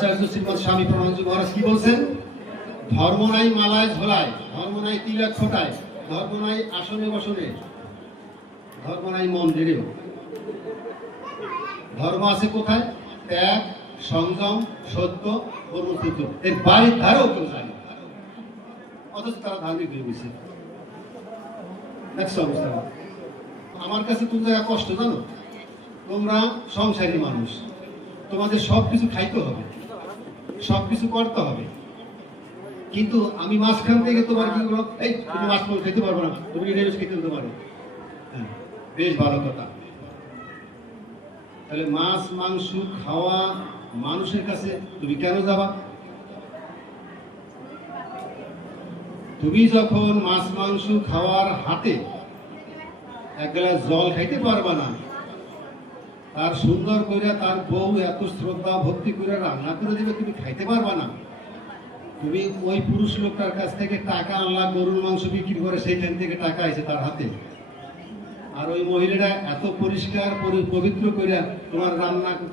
আচার্য শ্রীমৎ স্বামী প্রণবজি মহারাজ কি বলছেন? ধর্ম নাই মালায় ঝোলায়, ধর্ম নাই তিলক ফোটায়, ধর্ম নাই আসনে বসনে, ধর্ম নাই মন্দিরেও। ধর্ম আছে কোথায়? ত্যাগ, সংযম, সত্য, কর্মসূত্র। এর বাড়ির ধারেও কেউ জানে, অথচ তারা ধার্মিক হয়ে গেছে। দেখছো অবস্থা? আমার কাছে কোন জায়গা কষ্ট জানো? তোমরা সংসারী মানুষ, তোমাদের সবকিছু খাইতে হবে, সবকিছু করতে হবে, কিন্তু আমি মাঝখান থেকে তোমার কি করো, এই তুমি মাছ মাংস খেতে পারবো না, তুমি নিরামিষ খেতে হতে পারো। হ্যাঁ, বেশ ভালো কথা। তাহলে মাছ মাংস খাওয়া মানুষের কাছে তুমি কেন যাবা? তুমি যখন মাছ মাংস খাওয়ার হাতে এক গ্লাস জল খাইতে পারবা না, তার সুন্দর করে তার বউ এত শ্রদ্ধা ভক্তি করে রান্না করে দেবে, তুমি খাইতে পারবা না। তুমি ওই পুরুষ লোকটার কাছ থেকে টাকা আনলা, গরুর মাংস বিক্রি করে, সেইখান থেকে টাকা আছে তার হাতে, আর ওই মহিলাটা এত পরিষ্কার পবিত্র করে তোমার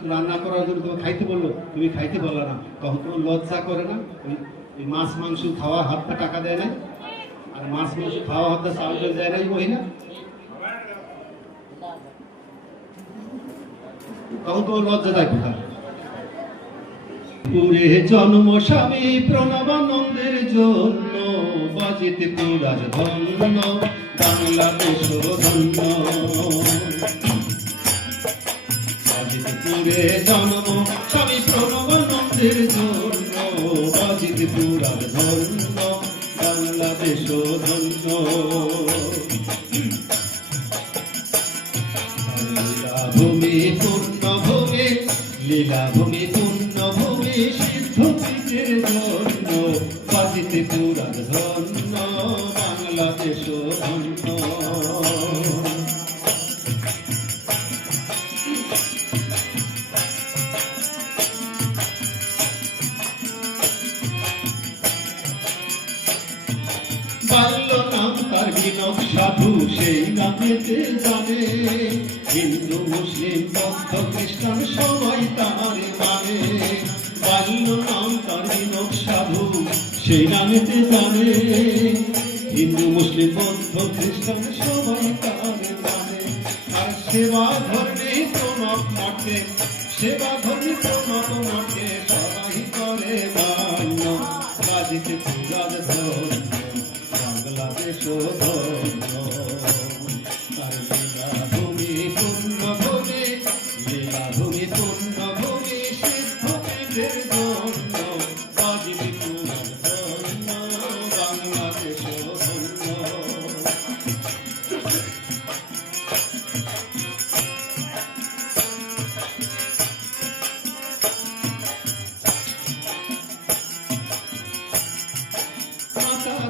রান্না করার জন্য তোমার খাইতে বললো, তুমি খাইতে পারলা না, তখন তোমার লজ্জা করে না? ওই মাছ মাংস খাওয়া হাতটা টাকা দেয় না, আর মাছ মাংস খাওয়া হাতটা চাউল দেয় না এই মহিলা, তখন তোমার লজ্জা যায় কোথায়? পুরে জন্ম স্বামী প্রণবানন্দের জন্য, বাজিতে পুরাজ ধন্য, বাংলাদেশ ধন্য। বাজিতে পুরে জন্ম স্বামী প্রণবানন্দের জন্য, বাজিতে পুরাজ ধন্য, বাংলাদেশ ধন্য। লীলাভূমি পূর্ণভূমি, লীলাভূমি পূর্ণভূমি, সিদ্ধপীঠের জন্য, বাজিতে পুরাণ ধন্য, বাংলাদেশ ধন্য। বাল্য নাম তার বিনোদ সাধু, সেই নামেতে জানে, হিন্দু মুসলিম বৌদ্ধ খ্রিস্টান সবাই তার মানে। বাল্য নাম তার বিনোদ সাধু, সেই নামেতে জানে, হিন্দু মুসলিম বৌদ্ধ খ্রিস্টান সবাই তার মানে। আর সেবা ধর্মে প্রণব মঠে, সেবা ধর্মে প্রণব মঠে, সবাই করে মান্য, বাজিতে পুরাণ ধন্য, বাংলাদেশ ধন্য। আর লীলাভূমি পূর্ণভূমি, লীলাভূমি পূর্ণভূমি, সিদ্ধপীঠের জন্য, বাজিতে পুরাণ ধন্য, বাংলাদেশ ধন্য।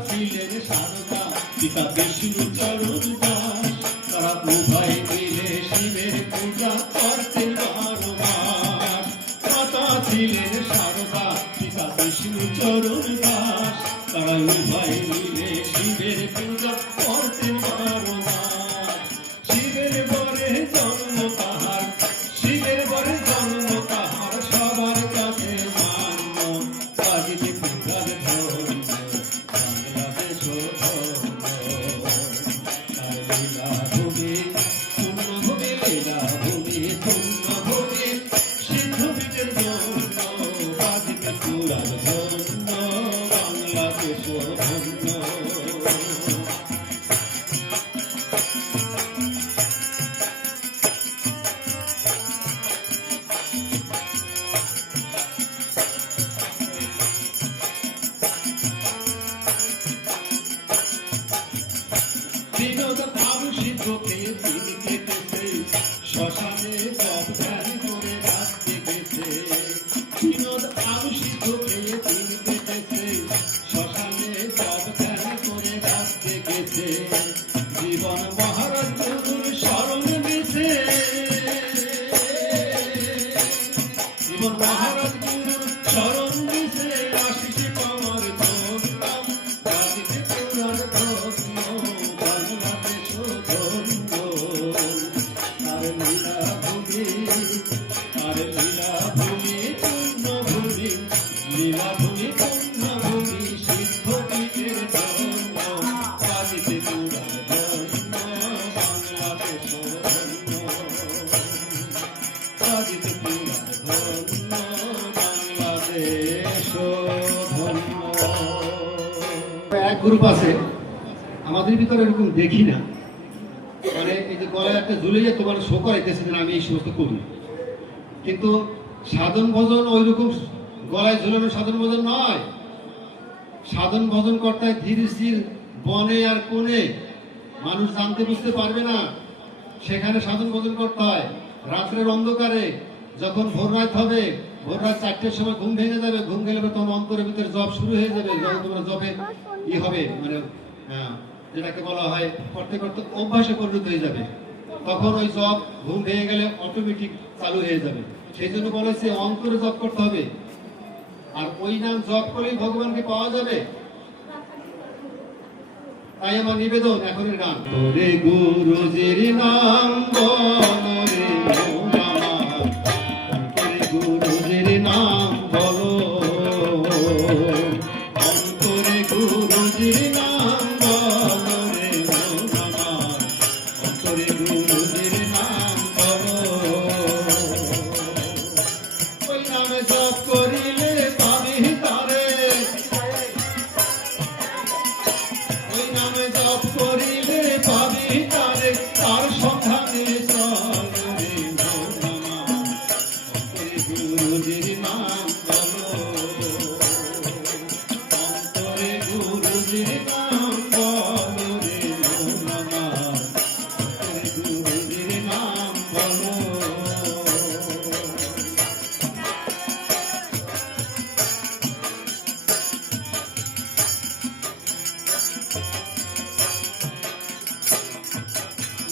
ছিলেন সারদা, পিতা বিষ্ণু চরণ দাস, তারা উভয় মিলে শিবের পূজা করতেন 12 মাস। মাতা ছিলেন সারদা, পিতা বিষ্ণু চরণ দাস, তারা উভয় মিলে শিবের পূজা করতেন 12 মাস। শিবের বরে জন্ম তাহার, শিবের বরে জন্ম তাহার, সবার কাছে মান্য, বাজিতে পুরাণ ধন্য, বাংলাদেশ ধন্য। আর লীলাভূমি পূর্ণভূমি, লীলাভূমি পূর্ণভূমি, সিদ্ধপীঠের জন্য, বাজিতে পুরাণ ধন্য, বাংলাদেশ ধন্য। বিনোদ আরুষি চোখে দিন কেটেছে, শ্মশানে সব ধ্যান করে রাত জেগেছে। বিনোদ আরুষি চোখে দিন কেটেছে, শ্মশানে সব ধ্যান করে রাত জেগেছে। জীবন মহারাজ গুরুর শরণ গেছে, জীবন মহারাজ গুরুর শরণ গেছে, আশিস পাওয়ার জন্য, বাজিতে পুরাণ ধন্য, বাংলাদেশ ধন্য। আর লীলাভূমি, আর লীলাভূমি পূর্ণভূমি, ধন্য বাংলাদেশ ধন্য। এক গ্রুপ আছে আমাদের ভিতরে এরকম দেখি না, মানে এই যে গলায় একটা ঝুলে যে তোমার শো করাইতেছে না আমি এই সমস্ত করি, কিন্তু সাধন ভজন ওই রকম গলায় ঝুলানো সাধন ভজন নয়। সাধন ভজন করতে হয় ধীর স্থির বনে আর কোণে, মানুষ জানতে বুঝতে পারবে না, সেখানে সাধন ভজন করতে হয়। রাত্রের অন্ধকারে যখন ভোর রাত হবে, ভোর রাত 4টের সময় ঘুম ভেঙে যাবে, ঘুম গেলে তখন অন্তরের ভিতরে জপ শুরু হয়ে যাবে, যখন তোমার জপে হবে মানে যেটাকে বলা হয় করতে করতে অভ্যাসে পরিণত হয়ে যাবে, তখন ওই জপ ঘুম ভেঙে গেলে অটোমেটিক চালু হয়ে যাবে। সেই জন্য বলেছে অন্তরে জপ করতে হবে, আর ওই নাম জপ করলেই ভগবানকে পাওয়া যাবে। তাই আমার নিবেদন এখনের গান, তোরে গুরুজির নাম বলো রে গুরুজির নাম বলো, অন্তরে গুরুজির নাম বলো রে অন্তরে গুরুজির নাম বলো। ওই নামে জপ করিলে পাবি তারে, ওই নামে জপ করিলে পাবি তারে, তার সন্ধানে চল রে গুরুজির নাম বলো, অন্তরে গুরুজির নাম বলো রে অন্তরে গুরুজির নাম বলো।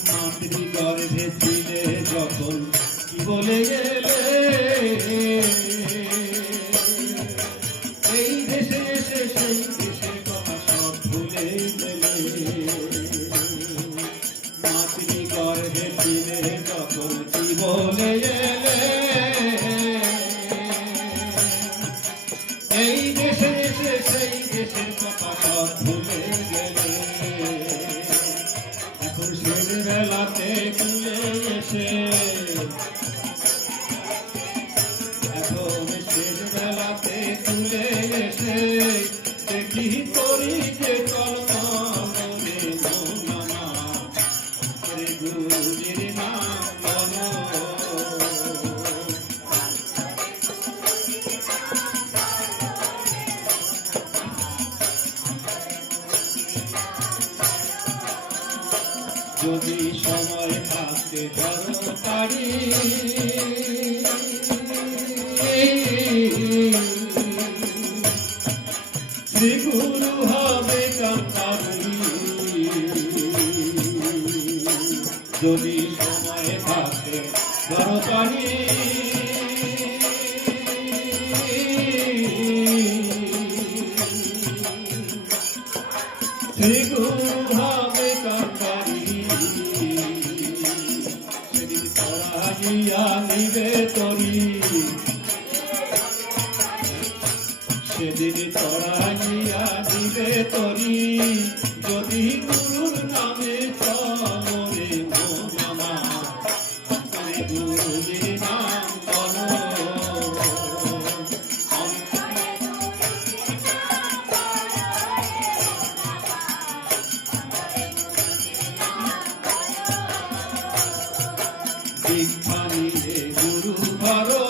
মাতৃ গর্ভে ছিলে যখন কি বলে গেলে, এই দেশে এসে সেই দেশের কথা সব ভুলে গেলে। মাতৃ গর্ভে ছিলে যখন কি বলে গেলে, এই দেশে এসে সেই দেশের কথা সব ভুলে গেলে। এখন শেষ বেলাতে তুলে এসে, এখন শেষ বেলাতে তুলে এসে দেখি করি যে চলমনে গুরুজির নাম বলো। যদি সময় থাকতে দরকারি, শ্রী গুরু হবে কান্তারি। যদি সময় থাকতে দরকারি, শ্রী গুরু হবে কান্তারি। সেদিন পরাজিয়া নিবে তরি, সেদিন পরাজিয়া নিবে তরি, যদি গুরুর নামে চলো রে মামা, গুরুজির নাম বলো। দীক্ষা নিলে গুরু ধরো,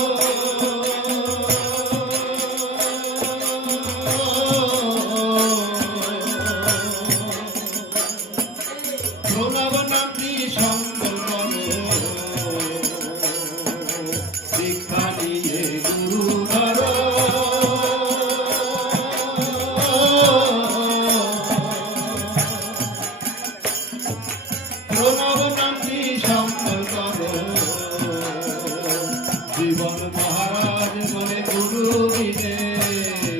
প্রণব নামটি সঙ্গল করো। দীক্ষা নিলে গুরু ধরো, প্রণব নামটি সঙ্গল করো। জীবন মহারাজ বলে গুরু দিনে,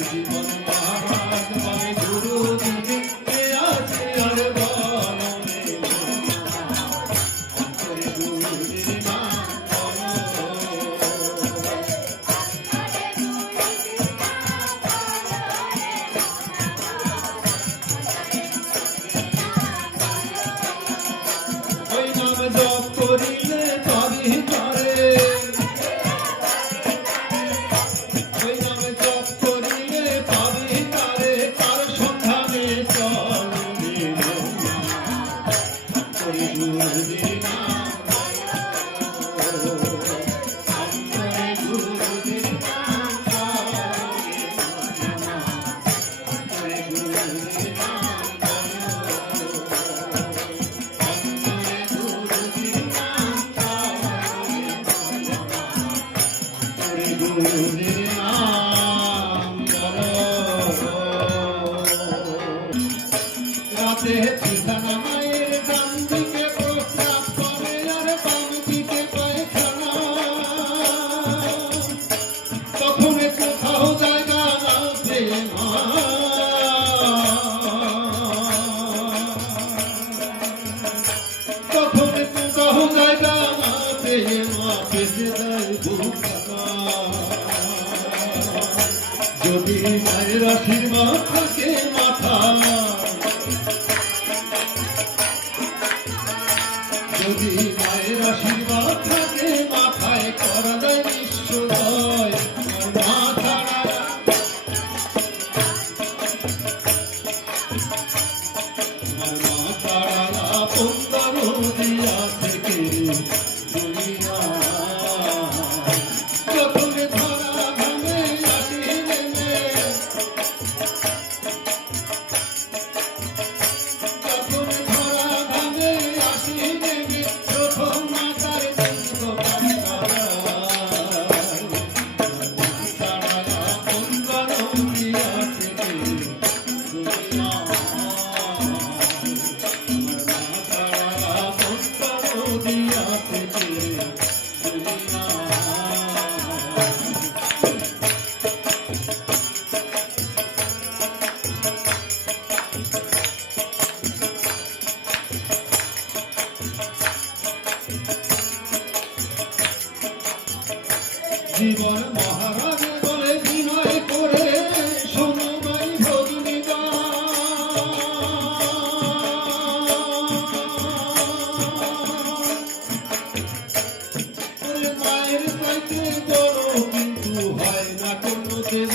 জীবন মহারাজ বলে গুরু দিনে, কে আছে আর বলো রে অন্তরে গুরুজির নাম বলো। ওই নাম জপ করিলে পাবি তারে, গুরুর নাম বলো। রাতে বিছানা মায়ের ডান দিকে প্রস্রাব করে আর বাম দিকে পায়খানা, তখন কোথাও জায়গা না পেয়ে মা, তখন কোথাও জায়গা না পেয়ে মা পেতে দেয় বুকখানা। যদি মায়ের আশীর্বাদ থাকে মাথা, যদি মায়ের আশীর্বাদ থাকে মাথায় করা যায় নিশ্চয়। মা ছাড়া মা ছাড়া আপন কারো দিয়া থেকে দুনিয়া, যখন ধরা ভাঙে আসি নেমে, যখন ধরা ভাঙে আসি নেমে, প্রথম মাতার জন্য ছাড়া আপন কারো দিয়া থেকে দুনিয়া। জীবন মহারাজ বলে বিনয় করে শোনো ভাই ভগ্নিবা, মায়ের চাইতে বড় কিন্তু হয় না কোনো দেব।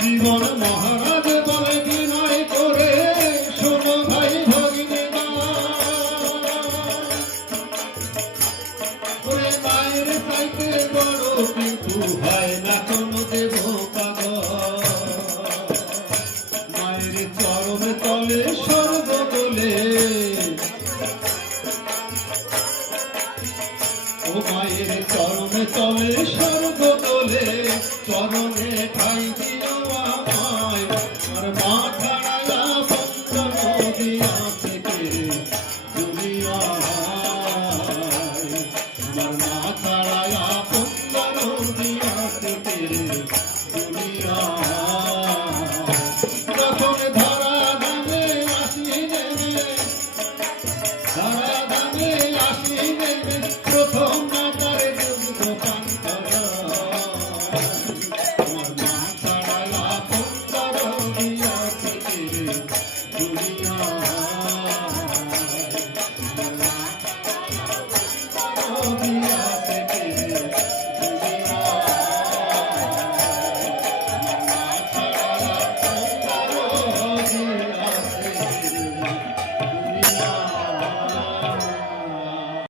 জীবন মহারাজ বলে বিনয় করে শোনো ভাই ভগ্নিবা, মায়ের চাইতে বড় কিন্তু হয় না কোনো দেব পাগল। মায়ের চরণ তলে স্বর্গ বলে, ও মায়ের চরণ তলে স্বর্গ বলে, চরণে ঠাই দিও।